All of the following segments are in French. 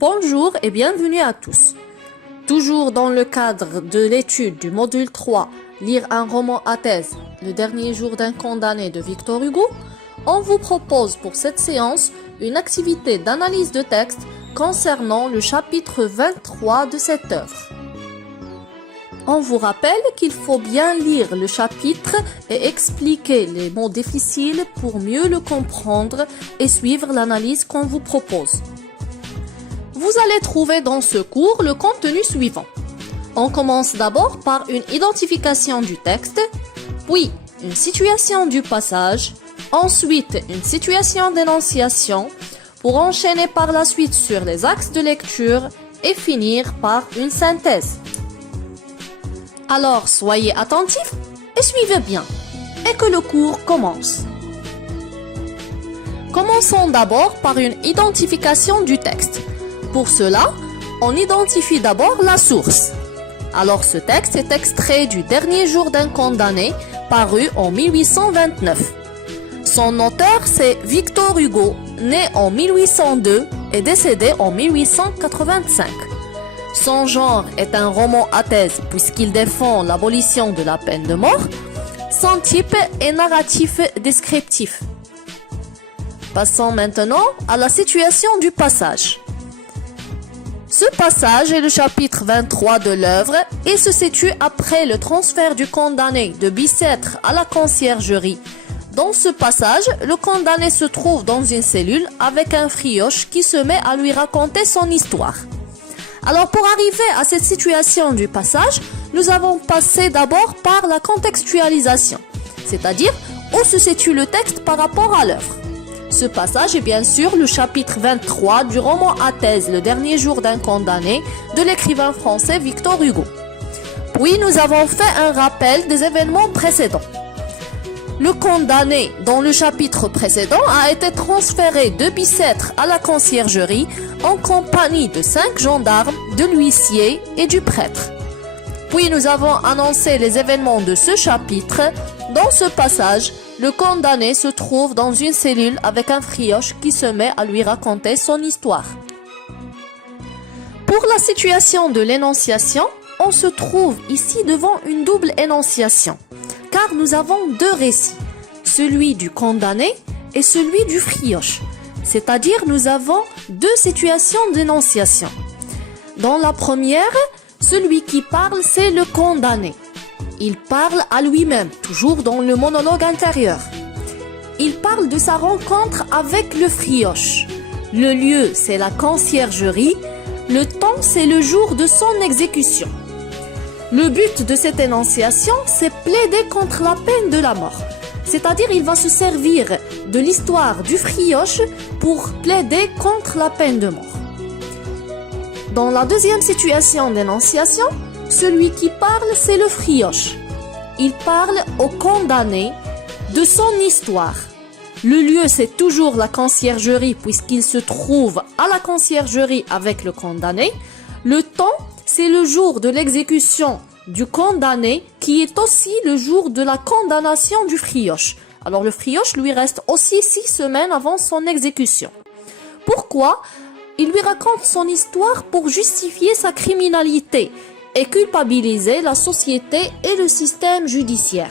Bonjour et bienvenue à tous. Toujours dans le cadre de l'étude du module 3, lire un roman à thèse, Le dernier jour d'un condamné de Victor Hugo, on vous propose pour cette séance une activité d'analyse de texte concernant le chapitre 23 de cette œuvre. On vous rappelle qu'il faut bien lire le chapitre et expliquer les mots difficiles pour mieux le comprendre et suivre l'analyse qu'on vous propose. Vous allez trouver dans ce cours le contenu suivant. On commence d'abord par une identification du texte, puis une situation du passage, ensuite une situation d'énonciation, pour enchaîner par la suite sur les axes de lecture et finir par une synthèse. Alors soyez attentifs et suivez bien, et que le cours commence. Commençons d'abord par une identification du texte. Pour cela, on identifie d'abord la source. Alors ce texte est extrait du Dernier jour d'un condamné, paru en 1829. Son auteur c'est Victor Hugo, né en 1802 et décédé en 1885. Son genre est un roman à thèse puisqu'il défend l'abolition de la peine de mort. Son type est narratif descriptif. Passons maintenant à la situation du passage. Ce passage est le chapitre 23 de l'œuvre et se situe après le transfert du condamné de Bicêtre à la conciergerie. Dans ce passage, le condamné se trouve dans une cellule avec un frioche qui se met à lui raconter son histoire. Alors pour arriver à cette situation du passage, nous avons passé d'abord par la contextualisation, c'est-à-dire où se situe le texte par rapport à l'œuvre. Ce passage est bien sûr le chapitre 23 du roman à thèse Le dernier jour d'un condamné de l'écrivain français Victor Hugo. Puis nous avons fait un rappel des événements précédents. Le condamné dans le chapitre précédent a été transféré de Bicêtre à la conciergerie en compagnie de 5 gendarmes, de l'huissier et du prêtre. Puis nous avons annoncé les événements de ce chapitre. Dans ce passage, le condamné se trouve dans une cellule avec un frioche qui se met à lui raconter son histoire. Pour la situation de l'énonciation, on se trouve ici devant une double énonciation, car nous avons deux récits, celui du condamné et celui du frioche, c'est-à-dire nous avons deux situations d'énonciation. Dans la première, celui qui parle, c'est le condamné. Il parle à lui-même, toujours dans le monologue intérieur. Il parle de sa rencontre avec le frioche. Le lieu, c'est la conciergerie. Le temps, c'est le jour de son exécution. Le but de cette énonciation, c'est plaider contre la peine de la mort. C'est-à-dire, il va se servir de l'histoire du frioche pour plaider contre la peine de mort. Dans la deuxième situation d'énonciation, celui qui parle, c'est le frioche. Il parle au condamné de son histoire. Le lieu, c'est toujours la conciergerie puisqu'il se trouve à la conciergerie avec le condamné. Le temps, c'est le jour de l'exécution du condamné qui est aussi le jour de la condamnation du frioche. Alors le frioche lui reste aussi 6 semaines avant son exécution. Pourquoi ? Il lui raconte son histoire pour justifier sa criminalité et culpabiliser la société et le système judiciaire.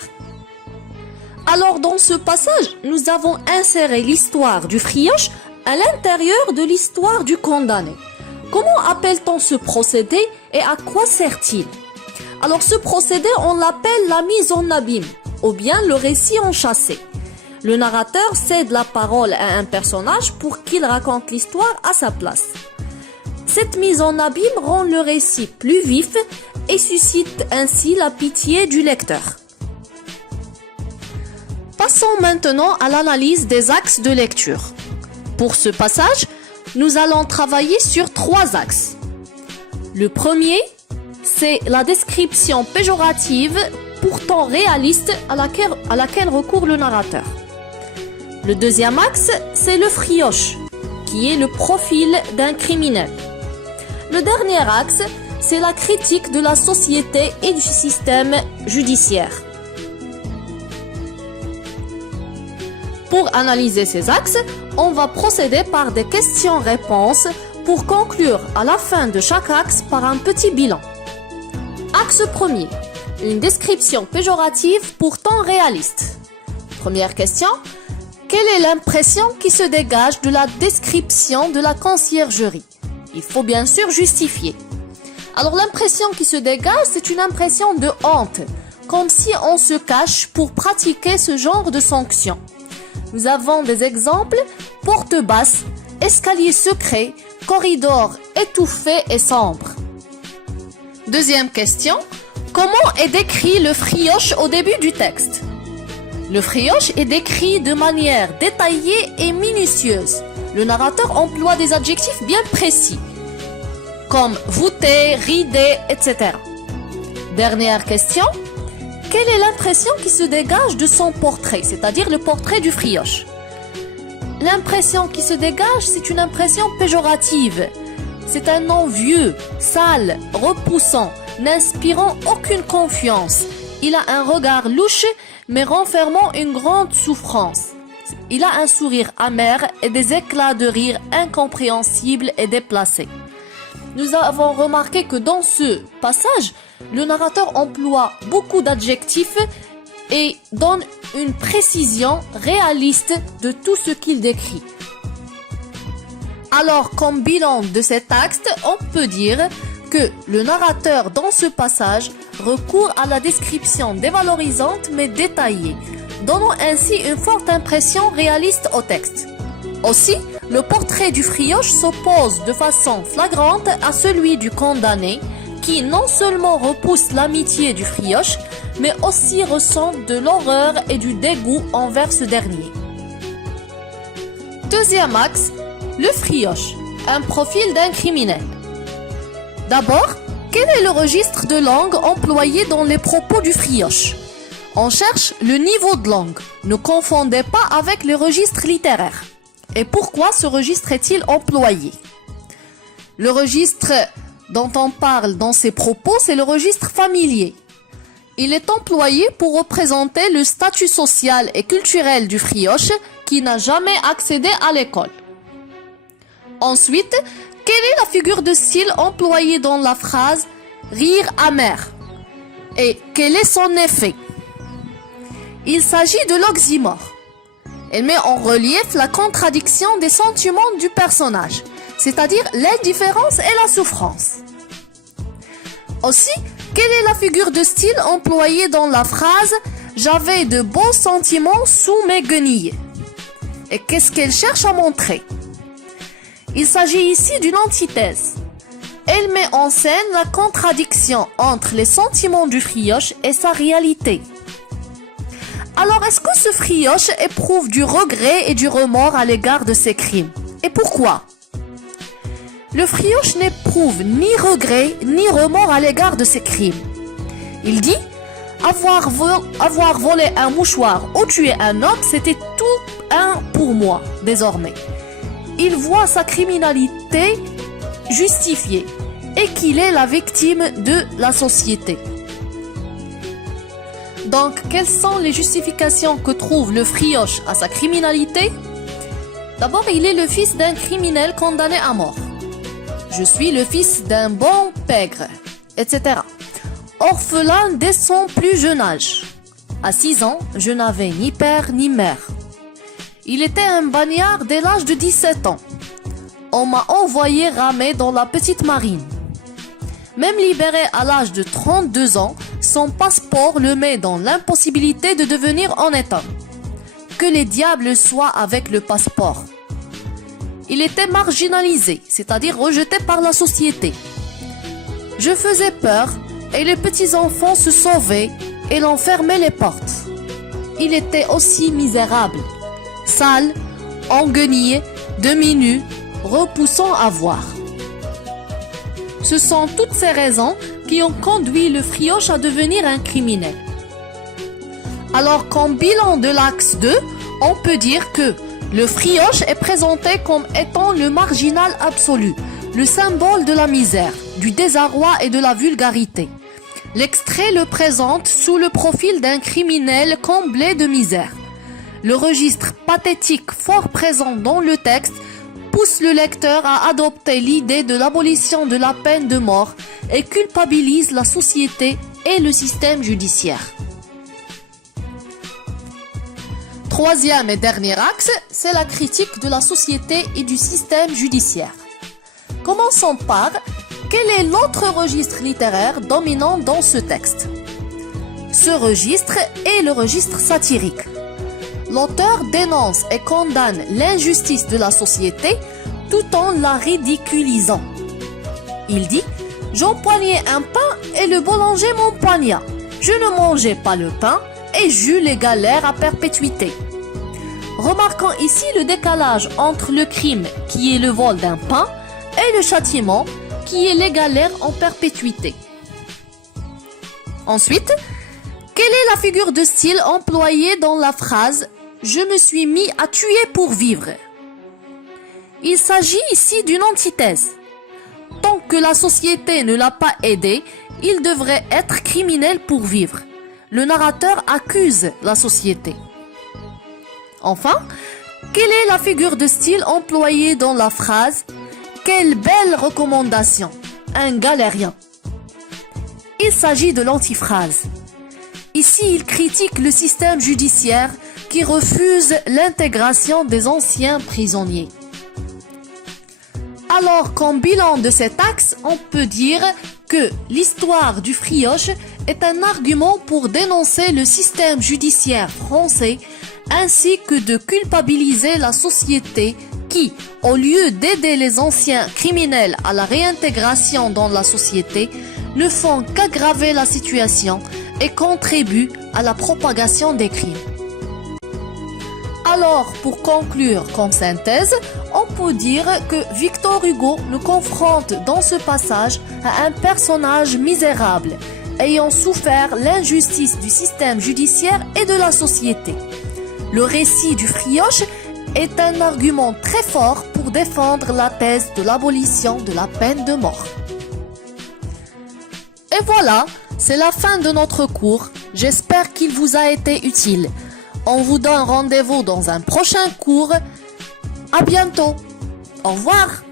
Alors dans ce passage, nous avons inséré l'histoire du frioche à l'intérieur de l'histoire du condamné. Comment appelle-t-on ce procédé et à quoi sert-il ? Alors ce procédé, on l'appelle la mise en abîme ou bien le récit enchâssé. Le narrateur cède la parole à un personnage pour qu'il raconte l'histoire à sa place. Cette mise en abîme rend le récit plus vif et suscite ainsi la pitié du lecteur. Passons maintenant à l'analyse des axes de lecture. Pour ce passage, nous allons travailler sur 3 axes. Le premier, c'est la description péjorative, pourtant réaliste, à laquelle recourt le narrateur. Le deuxième axe, c'est le frioche, qui est le profil d'un criminel. Le dernier axe, c'est la critique de la société et du système judiciaire. Pour analyser ces axes, on va procéder par des questions-réponses pour conclure à la fin de chaque axe par un petit bilan. Axe premier. Une description péjorative pourtant réaliste. Première question. Quelle est l'impression qui se dégage de la description de la conciergerie? Il faut bien sûr justifier. Alors l'impression qui se dégage, c'est une impression de honte, comme si on se cache pour pratiquer ce genre de sanctions. Nous avons des exemples: porte basse, escalier secret, corridor étouffé et sombre. Deuxième question. Comment est décrit le frioche au début du texte? Le frioche est décrit de manière détaillée et minutieuse. Le narrateur emploie des adjectifs bien précis, comme voûté, ridé, etc. Dernière question. Quelle est l'impression qui se dégage de son portrait, c'est-à-dire le portrait du frioche? L'impression qui se dégage, c'est une impression péjorative. C'est un nom vieux, sale, repoussant, n'inspirant aucune confiance. Il a un regard louche, mais renfermant une grande souffrance. Il a un sourire amer et des éclats de rire incompréhensibles et déplacés. Nous avons remarqué que dans ce passage, le narrateur emploie beaucoup d'adjectifs et donne une précision réaliste de tout ce qu'il décrit. Alors, comme bilan de cet acte, on peut dire que le narrateur dans ce passage recourt à la description dévalorisante mais détaillée, donnant ainsi une forte impression réaliste au texte. Aussi, le portrait du frioche s'oppose de façon flagrante à celui du condamné, qui non seulement repousse l'amitié du frioche, mais aussi ressent de l'horreur et du dégoût envers ce dernier. Deuxième axe, le frioche, un profil d'un criminel. D'abord, quel est le registre de langue employé dans les propos du frioche? On cherche le niveau de langue. Ne confondez pas avec les registres littéraires. Et pourquoi ce registre est-il employé? Le registre dont on parle dans ces propos, c'est le registre familier. Il est employé pour représenter le statut social et culturel du frioche qui n'a jamais accédé à l'école. Ensuite, quelle est la figure de style employée dans la phrase « rire amer » et quel est son effet? Il s'agit de l'oxymore. Elle met en relief la contradiction des sentiments du personnage, c'est-à-dire l'indifférence et la souffrance. Aussi, quelle est la figure de style employée dans la phrase « j'avais de beaux sentiments sous mes guenilles » et qu'est-ce qu'elle cherche à montrer? Il s'agit ici d'une antithèse. Elle met en scène la contradiction entre les sentiments du frioche et sa réalité. Alors, est-ce que ce frioche éprouve du regret et du remords à l'égard de ses crimes? Et pourquoi? Le frioche n'éprouve ni regret ni remords à l'égard de ses crimes. Il dit avoir volé un mouchoir ou tué un homme, c'était tout un pour moi, désormais. Il voit sa criminalité justifiée et qu'il est la victime de la société. Donc, quelles sont les justifications que trouve le frioche à sa criminalité? D'abord, il est le fils d'un criminel condamné à mort. Je suis le fils d'un bon pègre, etc. Orphelin dès son plus jeune âge. À 6 ans, je n'avais ni père ni mère. Il était un bagnard dès l'âge de 17 ans. On m'a envoyé ramer dans la petite marine. Même libéré à l'âge de 32 ans, son passeport le met dans l'impossibilité de devenir honnête homme. Que les diables soient avec le passeport. Il était marginalisé, c'est-à-dire rejeté par la société. Je faisais peur et les petits-enfants se sauvaient et l'on fermait les portes. Il était aussi misérable, sale, enguenillé, demi-nu, repoussant à voir. Ce sont toutes ces raisons qui ont conduit le frioche à devenir un criminel. Alors qu'en bilan de l'axe 2, on peut dire que le frioche est présenté comme étant le marginal absolu, le symbole de la misère, du désarroi et de la vulgarité. L'extrait le présente sous le profil d'un criminel comblé de misère. Le registre pathétique fort présent dans le texte pousse le lecteur à adopter l'idée de l'abolition de la peine de mort et culpabilise la société et le système judiciaire. Troisième et dernier axe, c'est la critique de la société et du système judiciaire. Commençons par quel est l'autre registre littéraire dominant dans ce texte? Ce registre est le registre satirique. L'auteur dénonce et condamne l'injustice de la société tout en la ridiculisant. Il dit « J'empoignais un pain et le boulanger m'empoigna. Je ne mangeais pas le pain et j'eus les galères à perpétuité. » Remarquons ici le décalage entre le crime qui est le vol d'un pain et le châtiment qui est les galères en perpétuité. Ensuite, quelle est la figure de style employée dans la phrase « Je me suis mis à tuer pour vivre » ? Il s'agit ici d'une antithèse. Tant que la société ne l'a pas aidé, il devrait être criminel pour vivre. Le narrateur accuse la société. Enfin, quelle est la figure de style employée dans la phrase « Quelle belle recommandation, un galérien ». Il s'agit de l'antiphrase. Ici, il critique le système judiciaire qui refuse l'intégration des anciens prisonniers. Alors qu'en bilan de cet axe, on peut dire que l'histoire du Frioche est un argument pour dénoncer le système judiciaire français ainsi que de culpabiliser la société qui, au lieu d'aider les anciens criminels à la réintégration dans la société, ne font qu'aggraver la situation et contribuent à la propagation des crimes. Alors, pour conclure comme synthèse, on peut dire que Victor Hugo nous confronte dans ce passage à un personnage misérable, ayant souffert l'injustice du système judiciaire et de la société. Le récit du Frioche est un argument très fort pour défendre la thèse de l'abolition de la peine de mort. Et voilà, c'est la fin de notre cours. J'espère qu'il vous a été utile. On vous donne rendez-vous dans un prochain cours. À bientôt. Au revoir.